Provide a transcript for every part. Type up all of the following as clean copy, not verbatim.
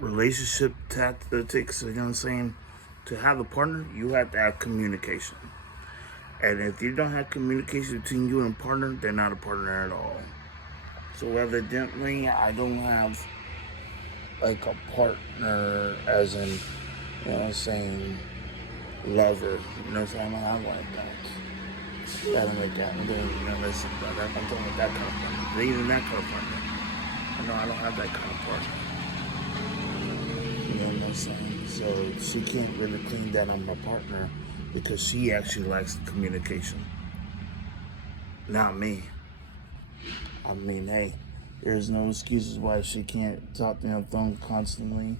relationship tactics, you know what I'm saying? To have a partner, you have to have communication. And if you don't have communication between you and a partner, they're not a partner at all. So evidently, I don't have like a partner as in, you know what I'm saying, lover. You know what I'm saying? I don't have like that. That don't make that. You know, listen, but I'm talking about that kind of partner. Even that kind of partner. No, I don't have that kind of partner. You know what I'm saying? So she can't really claim that I'm a partner because she actually likes communication, not me. I mean, hey, there's no excuses why she can't talk to me on the phone constantly.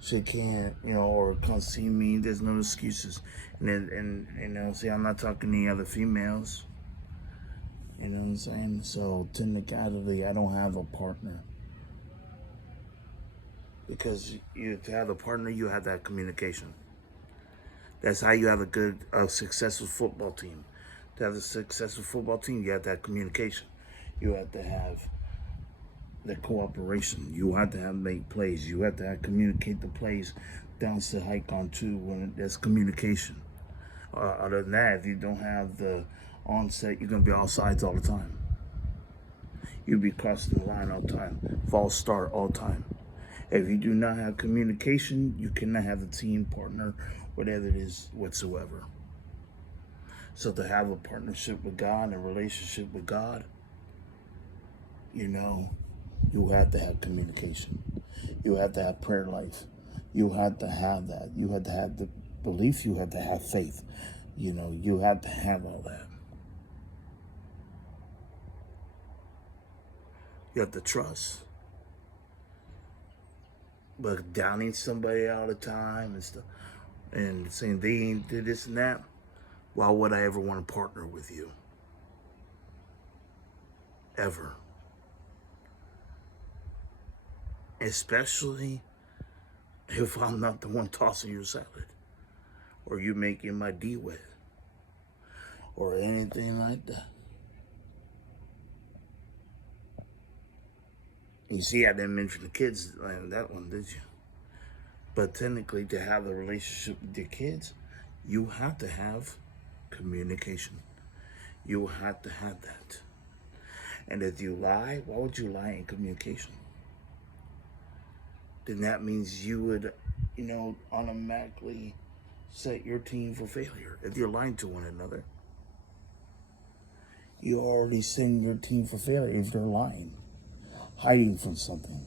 She can't, you know, or come see me. There's no excuses. And you know, see, I'm not talking to any other females. You know what I'm saying? So technically, I don't have a partner because you to have a partner, you have that communication. That's how you have a good, successful football team. To have a successful football team, you have that communication. You have to have the cooperation. You have to have make plays. You have to have communicate the plays down to hike on two when there's communication. Other than that, if you don't have the onset, you're gonna be all sides all the time. You'll be crossing the line all the time. False start all the time. If you do not have communication, you cannot have a team partner, whatever it is whatsoever. So to have a partnership with God and a relationship with God, you know, you have to have communication. You have to have prayer life. You have to have that. You have to have the belief. You have to have faith. You know, you have to have all that. You have to trust. But downing somebody all the time and stuff and saying they ain't did this and that, why would I ever want to partner with you? Ever. Especially if I'm not the one tossing your salad or you making my D wet or anything like that. You see, I didn't mention the kids in that one, did you? But technically, to have a relationship with your kids, you have to have communication. You have to have that. And if you lie, why would you lie in communication? Then that means you would, you know, automatically set your team for failure. If you're lying to one another, you're already setting your team for failure if they're lying, hiding from something.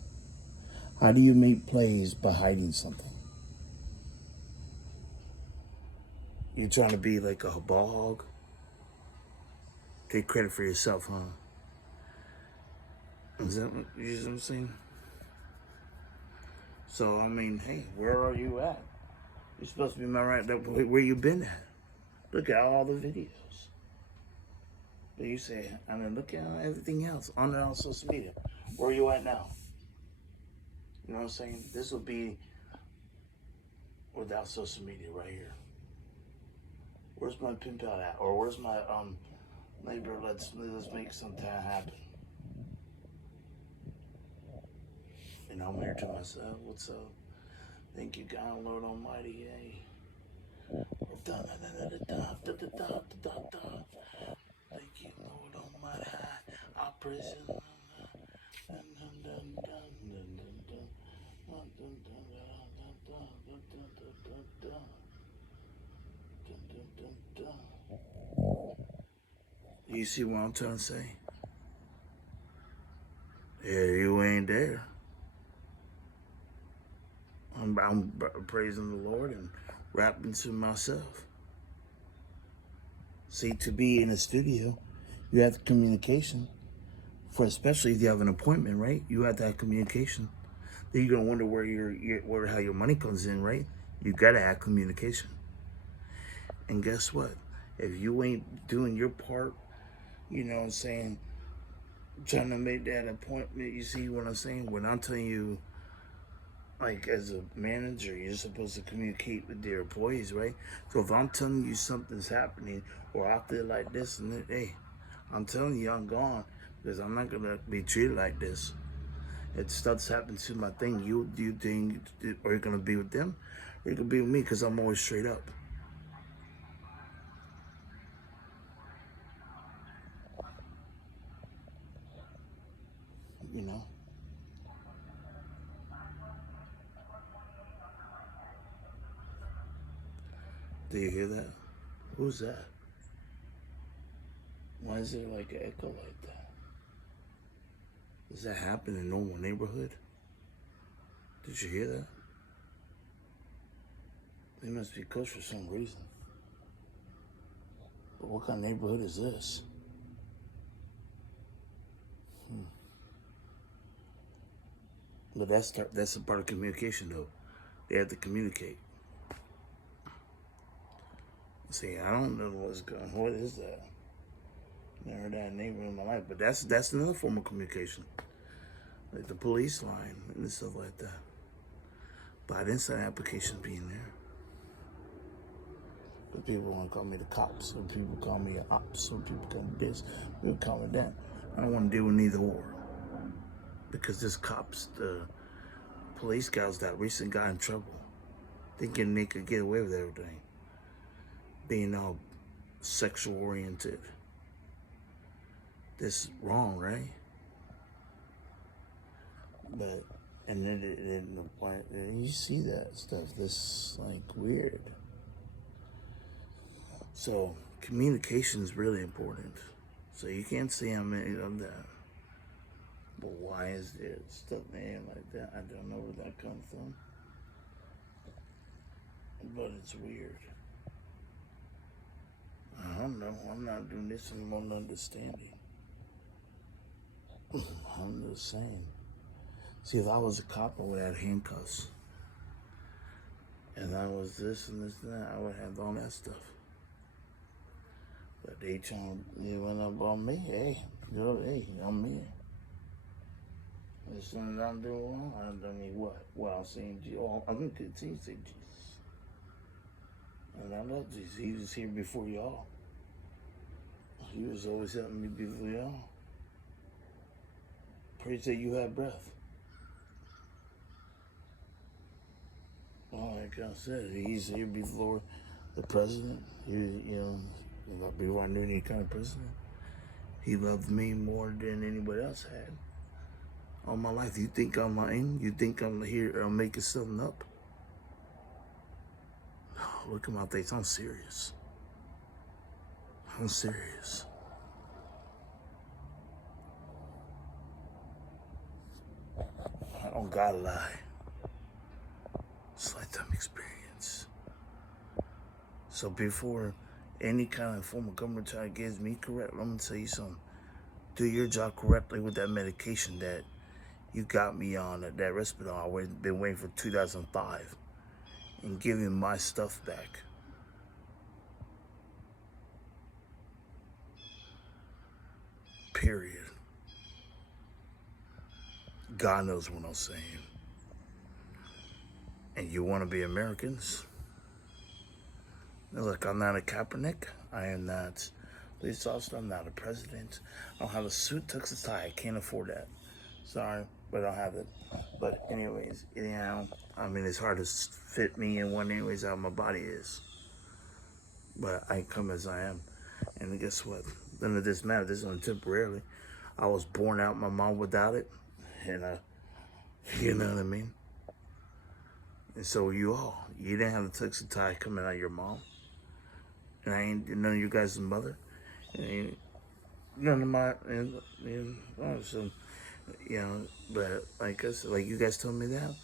How do you make plays by hiding something? You're trying to be like a ball hog? Take credit for yourself, huh? Is that what, you know what I'm saying? So, I mean, hey, where are you at? You're supposed to be my right there. Where you been at? Look at all the videos. But you say, I mean, look at everything else on social media. Where are you at now? You know what I'm saying? This will be without social media right here. Where's my pen pal at? Or where's my neighbor? Let's make some time happen. And I'm here to myself. What's up? Thank you, God, Lord Almighty. Hey. Thank you, Lord Almighty. I praise you. You see what I'm trying to say? Yeah, you ain't there. I'm praising the Lord and rapping to myself. See, to be in a studio, you have communication. For especially if you have an appointment, right? You have to have communication. Then you're gonna wonder where how your money comes in, right? You gotta have communication. And guess what? If you ain't doing your part, you know what I'm saying, trying to make that appointment, you see what I'm saying? When I'm telling you, like as a manager, you're supposed to communicate with your employees, right? So if I'm telling you something's happening or I feel like this and that, hey, I'm telling you I'm gone because I'm not gonna be treated like this. If stuff's happened to my thing, you think, are you gonna be with them, or you gonna be with me? Because I'm always straight up. You know. Do you hear that? Who's that? Why is there like an echo like that? Does that happen in a normal neighborhood? Did you hear that? They must be cussed for some reason. But what kind of neighborhood is this? But that's a part of communication, though. They have to communicate. See, I don't know what's going. What is that? Never heard that neighbor in my life, but that's another form of communication, like the police line and stuff like that. But I didn't sign an application being there. But people want to call me the cops, some people call me an op, some people call me this, people call me that. I don't want to deal with neither or, because this cops, the police guys that recently got in trouble, thinking they could get away with everything, being all sexual oriented. This is wrong, right? But and then you see that stuff. This like weird. So communication is really important. So you can't say I'm that. But why is there stuff in like that? I don't know where that comes from. But it's weird. I don't know. I'm not doing this anymore. Understanding. I'm just saying. See, if I was a cop, I would have handcuffs. And I was this and this and that, I would have all that stuff. But they trying to run up on me. Hey, I'm me. As soon as I'm doing wrong, I mean what? Well, I'm saying, I'm going to continue to say Jesus. And I love Jesus. He was here before y'all. He was always helping me before y'all. Praise that you have breath. Like I said, he's here before the president. Before I knew any kind of president. He loved me more than anybody else had. All my life, you think I'm lying? You think I'm here, I'm making something up? Look at my face, I'm serious. I'm serious. I don't gotta lie. It's lifetime experience. So before any kind of form of government try to get me correct, I'm gonna tell you something. Do your job correctly with that medication that you got me on, that Risperdal. I've been waiting for 2005, and giving my stuff back. Period. God knows what I'm saying. And you want to be Americans? Look, I'm not a Kaepernick. I am not a police officer. I'm not a president. I don't have a suit, tux, and tie. I can't afford that. Sorry, but I don't have it. But anyways, I mean, it's hard to fit me in one anyways how my body is. But I come as I am. And guess what? None of this matters. This is only temporarily. I was born out my mom without it. And you know what I mean? And so you all. You didn't have the tux and tie coming out of your mom. And I ain't none of you guys' mother. And none of my so but like I said, like you guys told me that.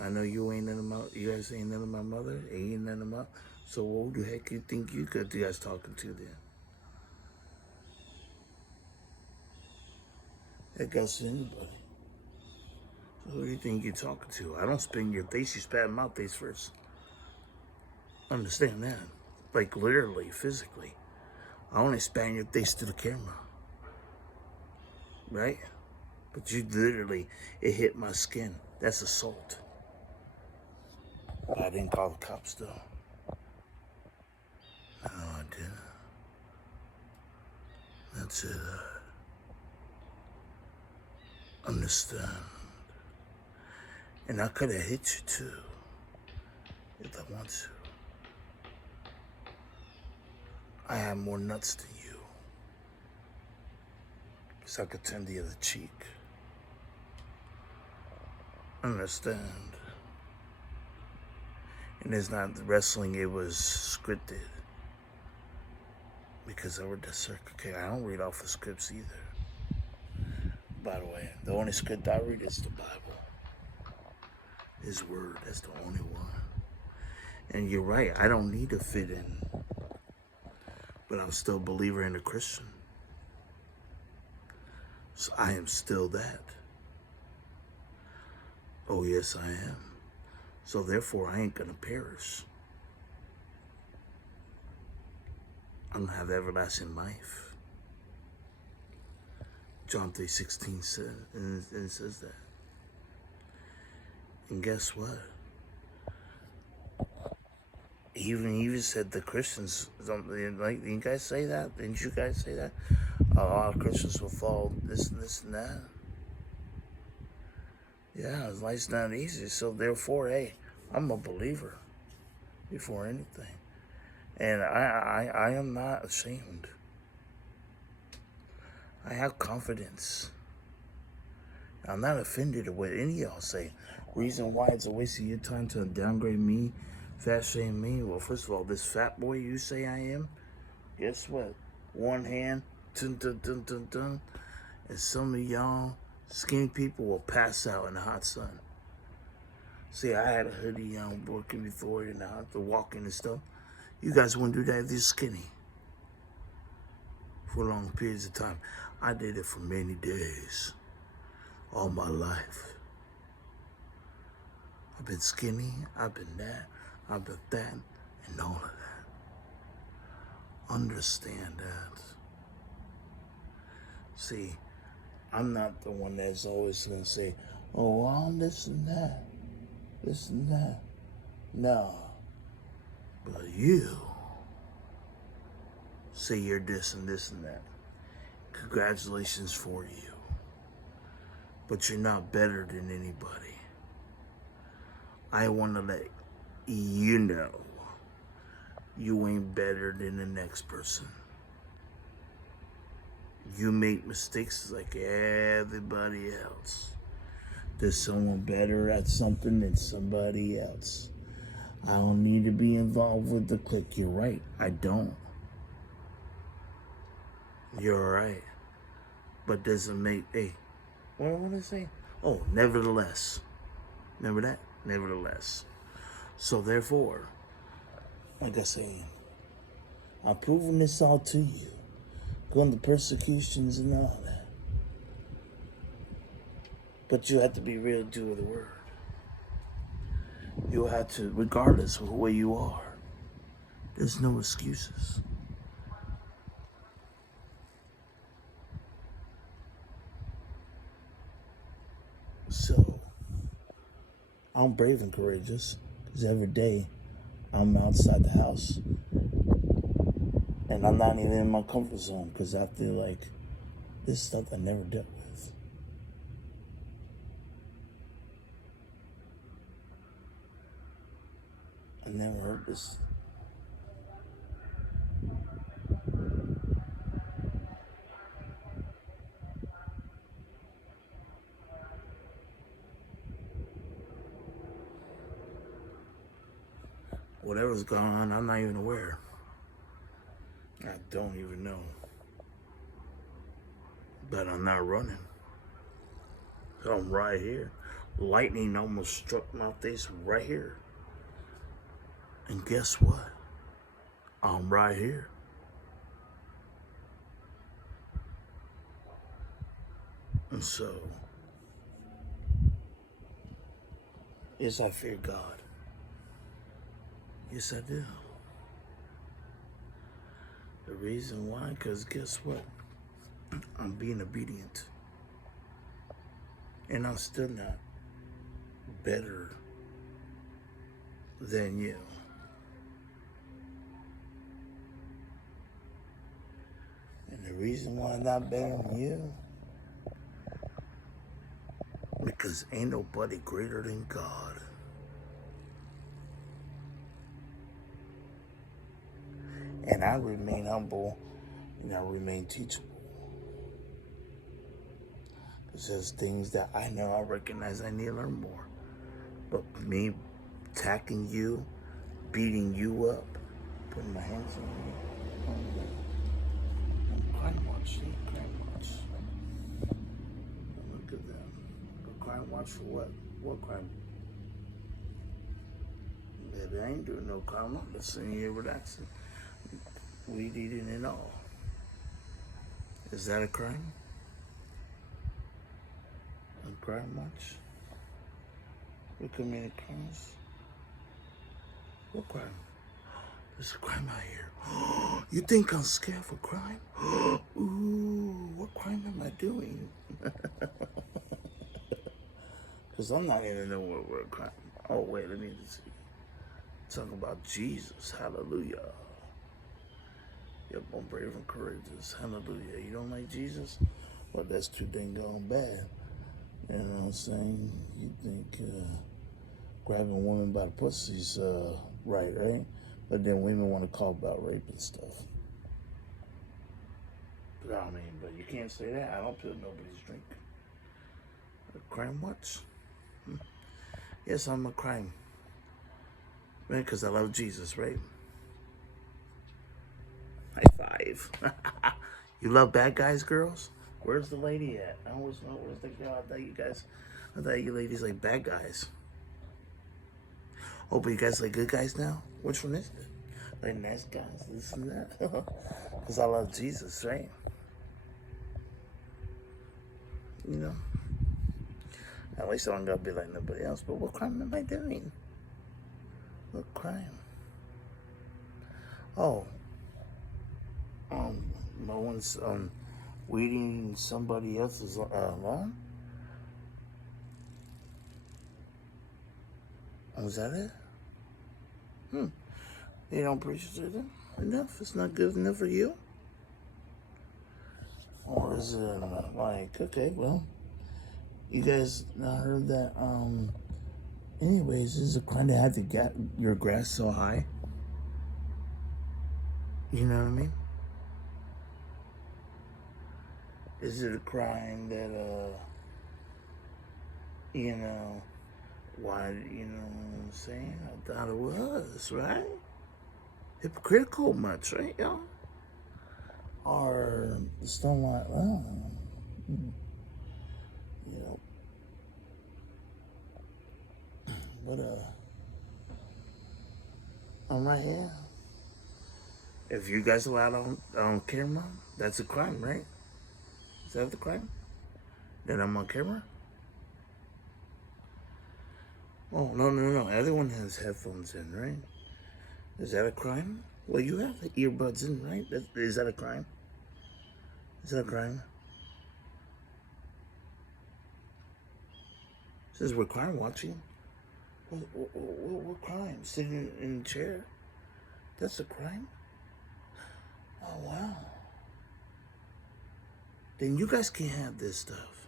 I know you guys ain't none of my mother, ain't none of my, so what the heck you think you guys talking to then? That goes to anybody. So who do you think you're talking to? I don't spit in your face, you spat in my face first. Understand that. Like literally, physically. I only spat in your face to the camera. Right? But you literally, it hit my skin. That's assault. But I didn't call the cops though. No, I didn't. That's it. Understand. And I could have hit you too, if I want to. I have more nuts than you. So I could turn the other cheek. Understand? And it's not wrestling, it was scripted. Because I read the circuit. Okay, I don't read off the scripts either. By the way, the only script I read is the Bible. His word, that's the only one. And you're right, I don't need to fit in. But I'm still a believer and a Christian. So I am still that. Oh yes, I am. So therefore, I ain't gonna perish. I'm gonna have everlasting life. John 3:16 says, and it says that. And guess what? Even said the Christians, something like, didn't you guys say that? Didn't you guys say that? A lot of Christians will follow this and this and that. Yeah, life's not easy. So therefore, hey, I'm a believer before anything. And I am not ashamed. I have confidence. I'm not offended at what any of y'all say. Reason why it's a waste of your time to downgrade me, fat shame me. Well, first of all, this fat boy you say I am, guess what? One hand, dun dun dun dun dun, and some of y'all skinny people will pass out in the hot sun. See, I had a hoodie on working before, and I have to walk in and stuff. You guys wouldn't do that if you're skinny for long periods of time. I did it for many days, all my life. I've been skinny, I've been that, I've been that, and all of that. Understand that. See, I'm not the one that's always gonna say, oh, well, this and that, this and that. No. But you say you're this and this and that. Congratulations for you. But you're not better than anybody. I want to let you know you ain't better than the next person. You make mistakes like everybody else. There's someone better at something than somebody else. I don't need to be involved with the clique. You're right, I don't. You're right. But doesn't make, hey, what did I say? Oh, nevertheless. Remember that? Nevertheless. So therefore, like I say, I'm proving this all to you. Going to persecutions and all that. But you have to be real doer of the word. You have to, regardless of where you are. There's no excuses. So, I'm brave and courageous because every day I'm outside the house and I'm not even in my comfort zone because I feel like this stuff I never dealt with. I never heard this. Whatever's going on, I'm not even aware. I don't even know. But I'm not running. I'm right here. Lightning almost struck my face right here. And guess what? I'm right here. And so, yes, I fear God. Yes, I do. The reason why, because guess what? I'm being obedient. And I'm still not better than you. And the reason why I'm not better than you, Because ain't nobody greater than God. And I remain humble and I remain teachable. Because there's things that I know I recognize I need to learn more. But me attacking you, beating you up, putting my hands on you, crime watch, crime watch. Look at that. A crime watch for what? What crime? Yeah, they ain't doing no crime. I'm just sitting here relaxing, weed eating and all. Is that a crime? A crime watch? We commit crimes? What crime? There's a crime out here. You think I'm scared for crime? Ooh, what crime am I doing? Because I'm not even know what word crime. Oh, wait, let me see. Talking about Jesus. Hallelujah. Yep, I'm brave and courageous. Hallelujah. You don't like Jesus? Well, that's too dang gone bad. You know what I'm saying? You think grabbing a woman by the pussy's right? But then women want to call about rape and stuff. But I mean, but you can't say that. I don't put nobody's drink. A crime watch? Yes, I'm a crime. Right? Because I love Jesus, right? High five. You love bad guys, girls? Where's the lady at? I always know where's the girl. I thought you ladies like bad guys. Oh, but you guys like good guys now? Which one is it? Like nice guys, this and that. Because I love Jesus, right? You know? At least I don't gotta be like nobody else. But what crime am I doing? What crime? Oh, no one's weeding somebody else's lawn. Oh, is that it? They don't appreciate it enough. It's not good enough for you. Or is it like, okay, well, you guys heard that? Anyways, is it kind of have to get your grass so high? You know what I mean? Is it a crime that you know, why, you know what I'm saying? I thought it was, right? Hypocritical much, right, y'all? Or still like, well, you know, but I'm right here. If you guys allowed on camera, that's a crime, right? Is that the crime? That I'm on camera? Oh, no. Everyone has headphones in, right? Is that a crime? Well, you have the earbuds in, right? Is that a crime? Is that a crime? It says we're crime watching. What crime? Sitting in a chair? That's a crime? Oh, wow. Then you guys can't have this stuff.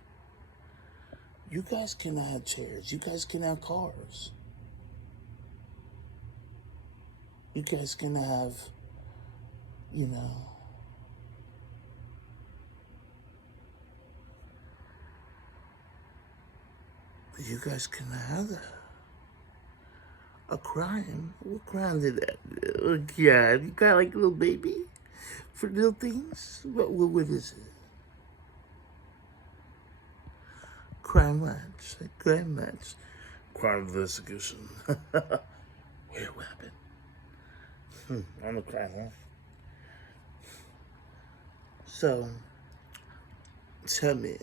You guys cannot have chairs. You guys can have cars. You guys can have, you know, you guys can have that. A crime? What crime did that? Oh, God. You got like a little baby for little things? What is it? Crime match. Crime match. Crime investigation. Where happened? I'm a crime, huh? So, tell me,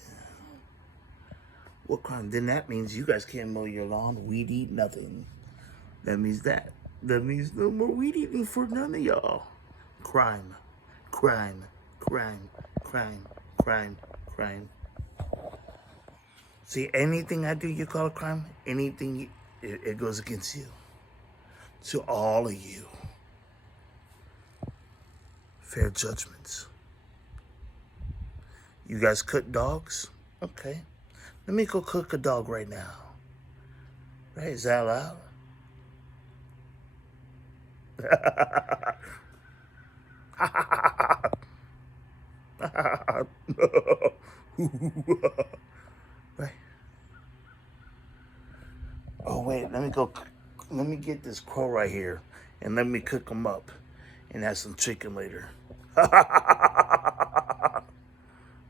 what crime? Then that means you guys can't mow your lawn, weed eat, nothing. That means that. That means no more weed eating for none of y'all. Crime. Crime. Crime. Crime. Crime. Crime. See, anything I do you call a crime, anything, it goes against you. To all of you. Fair judgments. You guys cook dogs? Okay. Let me go cook a dog right now. Right? Is that loud? Right? Oh wait, let me go. Let me get this crow right here, and let me cook him up, and have some chicken later.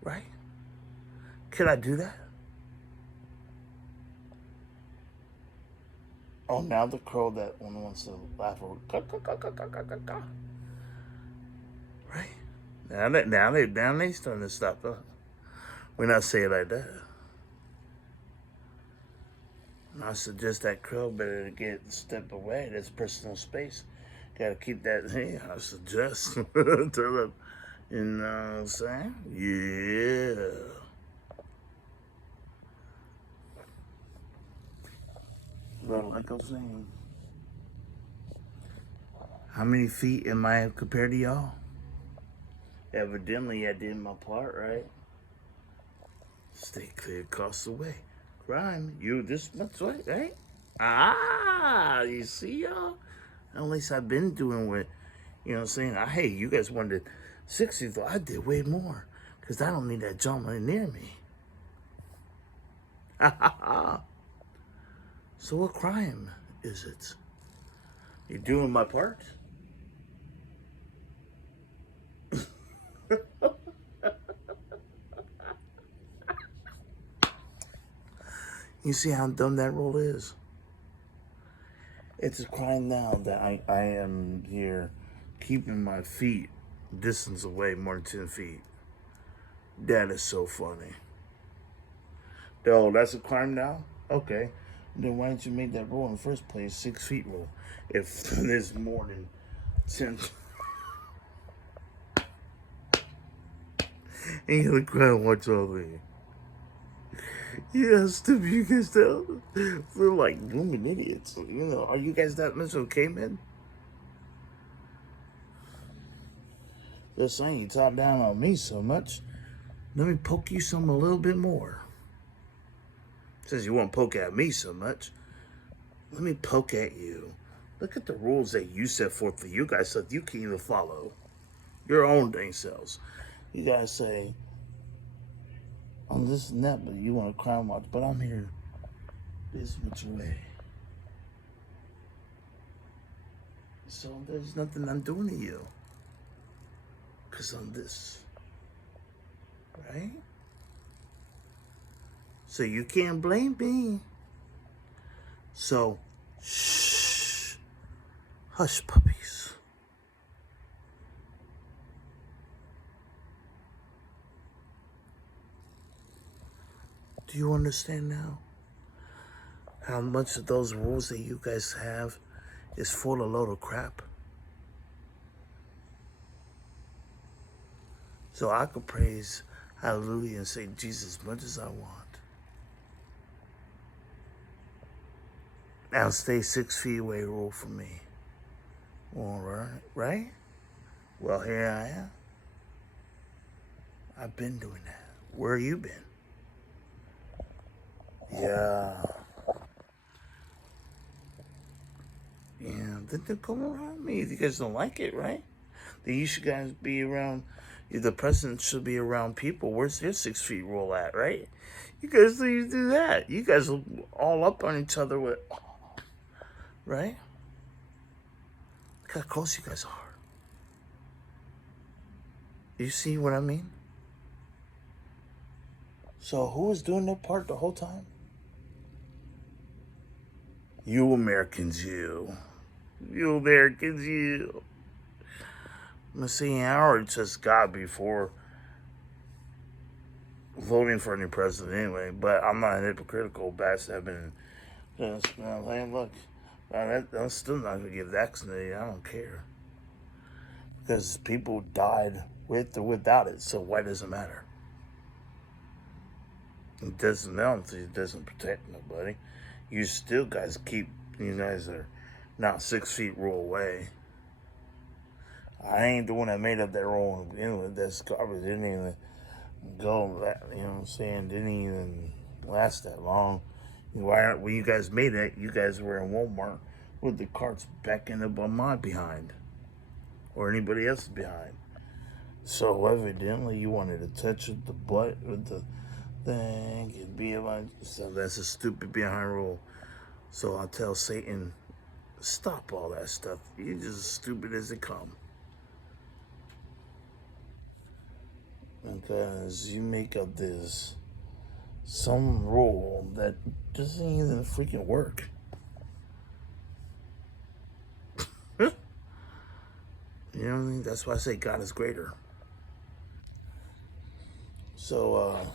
Right? Can I do that? Oh, now the crow that one wants to laugh over. Right? Now they starting to stop. We're not saying like that. I suggest that crow better get step away. That's personal space. Gotta keep that. Hey, I suggest. Tell them. You know what I'm saying? Yeah. Well, like I'm saying, how many feet am I compared to y'all? Evidently, I did my part, right? Stay clear across the way. Crime, you this much way, right? Ah, you see y'all? At least I've been doing what, you know what I'm saying? Hey, you guys wanted 60, though. I did way more. Because I don't need that gentleman near me. So what crime is it? You doing my part? You see how dumb that rule is? It's a crime now that I am here keeping my feet distance away more than 10 feet. That is so funny. Oh, that's a crime now? Okay. Then why didn't you make that rule in the first place? 6 feet rule. If there's more than 10. And you're gonna cry and watch all of it. Yeah, stupid you guys tell. We're like blooming idiots. You know, are you guys that much okay, man? They're saying you talk down on me so much. Let me poke you some a little bit more. Since you won't poke at me so much, let me poke at you. Look at the rules that you set forth for you guys so you can even follow your own dang selves. You guys say, on this and that, but you want to crime watch, but I'm here this much away. So there's nothing I'm doing to you. Because I'm this. Right? So you can't blame me. So, shh. Hush, puppies. Do you understand now? How much of those rules that you guys have is full of load of crap? So I could praise hallelujah and say Jesus as much as I want. Now stay 6 feet away rule for me. All right, right? Well, here I am. I've been doing that. Where you been? Yeah. Yeah, then they come around me. You guys don't like it, right? Then you should guys be around, the president should be around people. Where's your 6 feet rule at, right? You guys do that. You guys are all up on each other with, right? Look how close you guys are. You see what I mean? So who was doing their part the whole time? You Americans, you. You Americans, you. I'm saying I already trust God before voting for a new president anyway, but I'm not a hypocritical bastard. I've been, look, I'm still not going to get vaccinated. I don't care. Because people died with or without it, so why does it matter? It doesn't matter. It doesn't protect nobody. You still guys you guys are not 6 feet rule away. I ain't the one that made up that rule to begin with. That's garbage. Didn't even go that, you know what I'm saying? Didn't even last that long. Why? When you guys made it, you guys were in Walmart with the carts backing up on my behind or anybody else's behind. So evidently, you wanted to touch the butt with the thing and be like, so that's a stupid behind rule. So I tell Satan, stop all that stuff. You're just as stupid as it come. Because you make up this some rule that doesn't even freaking work. You know what I mean? That's why I say God is greater. So,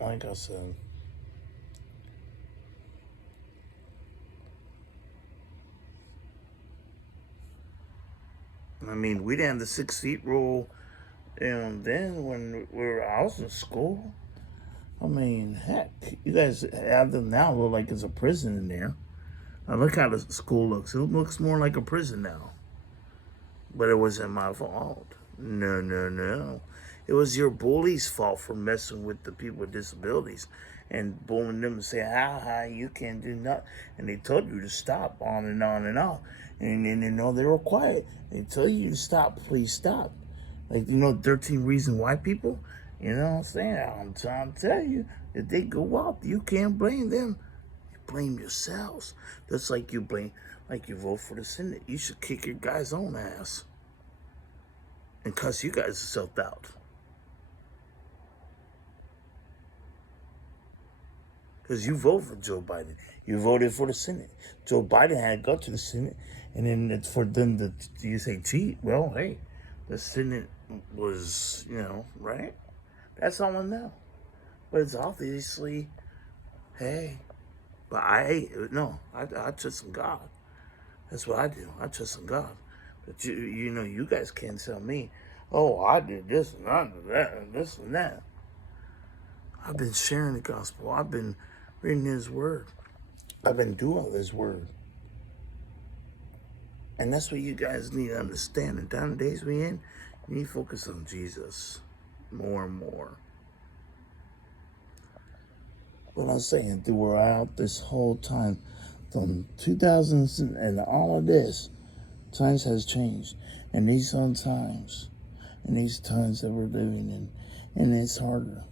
like I said, I mean, we didn't have the 6 feet rule, and then when I was in school, I mean, heck, you guys have them now look like it's a prison in there. I look how the school looks. It looks more like a prison now. But it wasn't my fault. No, no, no. It was your bully's fault for messing with the people with disabilities and bullying them and saying, ha, you can't do nothing. And they told you to stop, on and on and on. And then, they were quiet. They tell you to stop, please stop. Like, 13 Reasons Why people? You know what I'm saying? I'm trying to tell you, if they go out, you can't blame them. You blame yourselves. Just like you vote for the Senate. You should kick your guy's own ass and cuss you guys yourself out. Because you voted for Joe Biden. You voted for the Senate. Joe Biden had to go to the Senate, and then it's for them to, you say, cheat. Well, hey, the Senate was, right? That's all I know. But it's obviously, hey, but I trust in God. That's what I do. I trust in God. But you guys can't tell me, oh, I did this and I did that and this and that. I've been sharing the gospel. I've been reading His Word. I've been doing His Word. And that's what you guys need to understand. And down the days we in, you need to focus on Jesus more and more. What I'm saying, throughout this whole time, from 2000s and all of this, times has changed. And these are times, and these times that we're living in, and it's harder.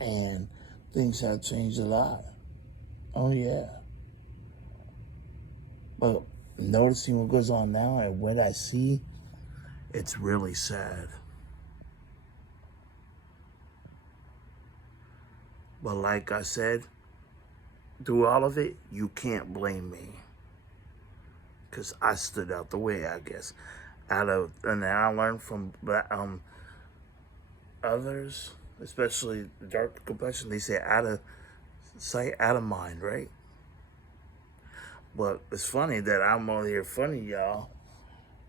And things have changed a lot. Oh, yeah. But noticing what goes on now and what I see, it's really sad. But like I said, through all of it, you can't blame me. Because I stood out the way, I guess. And I learned from others, especially the dark complexion, they say out of sight, out of mind, right? But it's funny that I'm on here funny, y'all.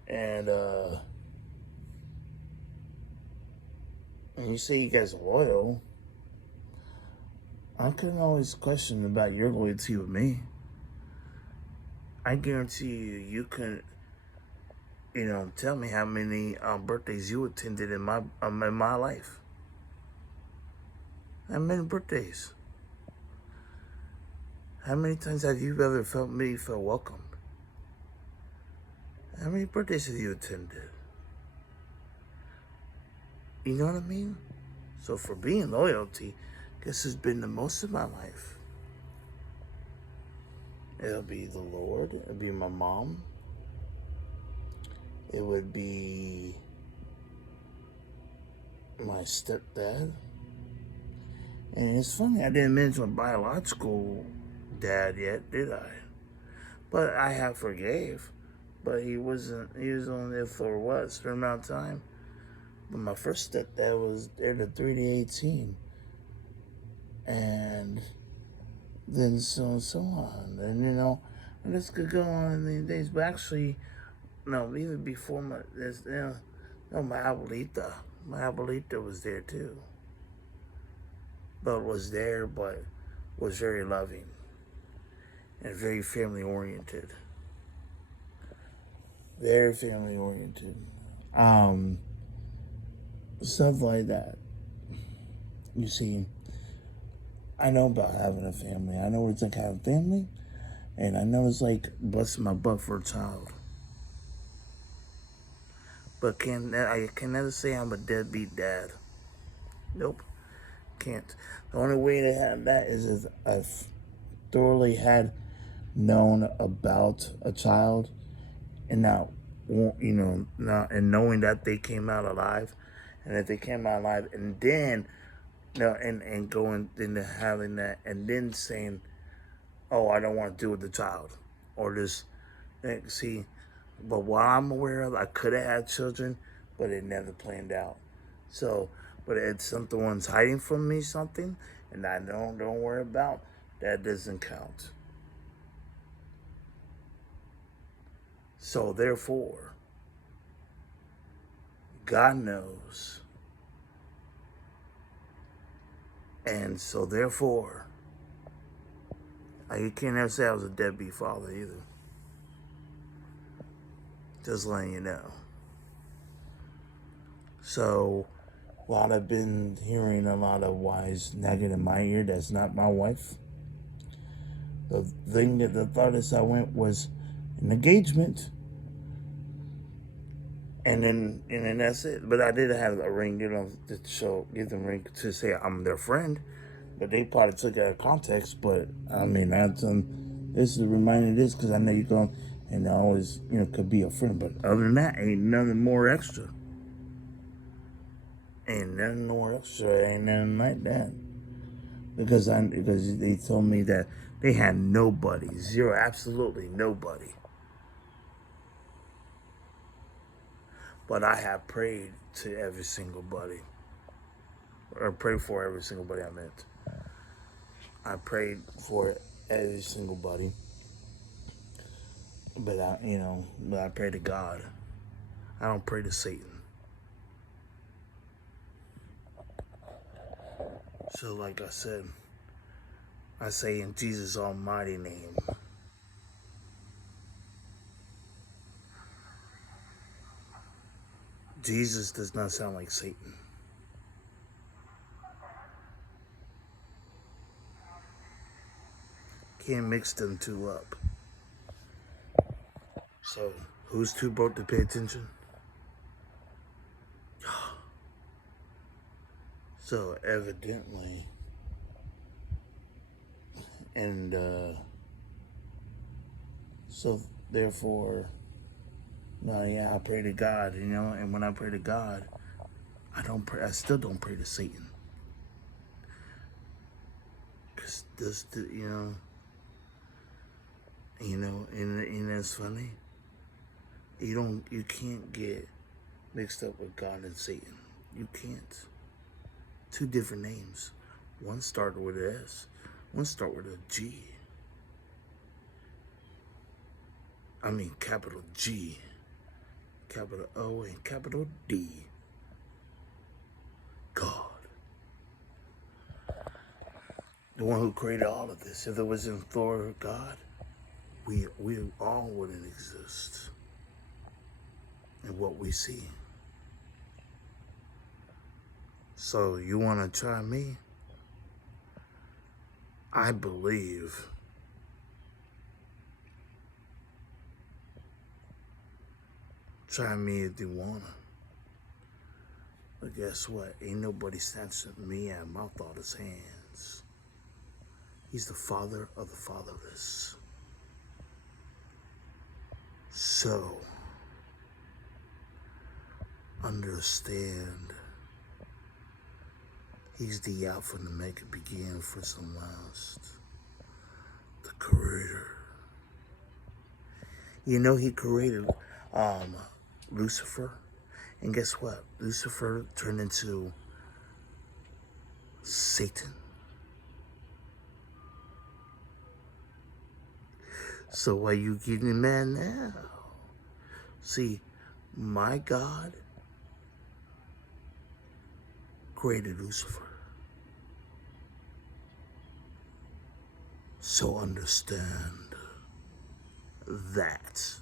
And you say you guys are loyal. I couldn't always question about your loyalty with me. I guarantee you couldn't, tell me how many birthdays you attended in my life. How many birthdays? How many times have you ever felt welcome? How many birthdays have you attended? You know what I mean? So for being loyalty, guess it's been the most of my life. It'll be the Lord. It'll be my mom. It would be my stepdad. And it's funny, I didn't mention my biological dad yet, did I? But I have forgave. But he was only there for what, a certain amount of time. But my first stepdad was there to 3 to 18. And then so and so on. And and this could go on in these days. But actually, no, even before my abuelita. My abuelita was there too. But was very loving and very family oriented. Very family oriented. Stuff like that. You see, I know about having a family. I know what it's like having a family, and I know it's like busting my butt for a child. But I can never say I'm a deadbeat dad. Nope, can't. The only way to have that is if I've thoroughly had known about a child and not, not and knowing that they came out alive, and if they came out alive, and then no, and going into having that, and then saying, "Oh, I don't want to deal with the child," or this. See, but what I'm aware of, I could have had children, but it never planned out. So, but if someone's hiding from me something, and I don't worry about, that doesn't count. So therefore, God knows, and so therefore, you can't ever say I was a deadbeat father either. Just letting you know. So, while I've been hearing a lot of wise nagging in my ear, that's not my wife. The farthest I went was an engagement, and then that's it. But I did have a ring, to give them a ring to say I'm their friend. But they probably took it out of context. But I mean, this is reminding this because I know you're going, and I always could be a friend. But other than that, ain't nothing more extra. Ain't nothing more extra. Ain't nothing like that. Because they told me that they had nobody, zero, absolutely nobody. But I have prayed to every single buddy, or prayed for every single buddy I met. I prayed for every single buddy, but I pray to God. I don't pray to Satan. So, like I said, I say in Jesus' almighty name. Jesus does not sound like Satan. Can't mix them two up. So, who's too broke to pay attention? So, evidently, and so therefore, no, yeah, I pray to God, and when I pray to God, I still don't pray to Satan. Cause this, and that's funny. You can't get mixed up with God and Satan. You can't. Two different names. One started with an S. One started with a G. I mean, capital G, capital O, and capital D. God. The one who created all of this. If there wasn't Thor, God, we all wouldn't exist in what we see. So you want to try me? I believe try me if you wanna. But guess what? Ain't nobody snatching me out of my Father's hands. He's the father of the fatherless. So understand, he's the Alpha and Omega, begin for some last, the creator. He created Lucifer, and guess what? Lucifer turned into Satan. So why you getting mad now? See, my God created Lucifer. So understand that.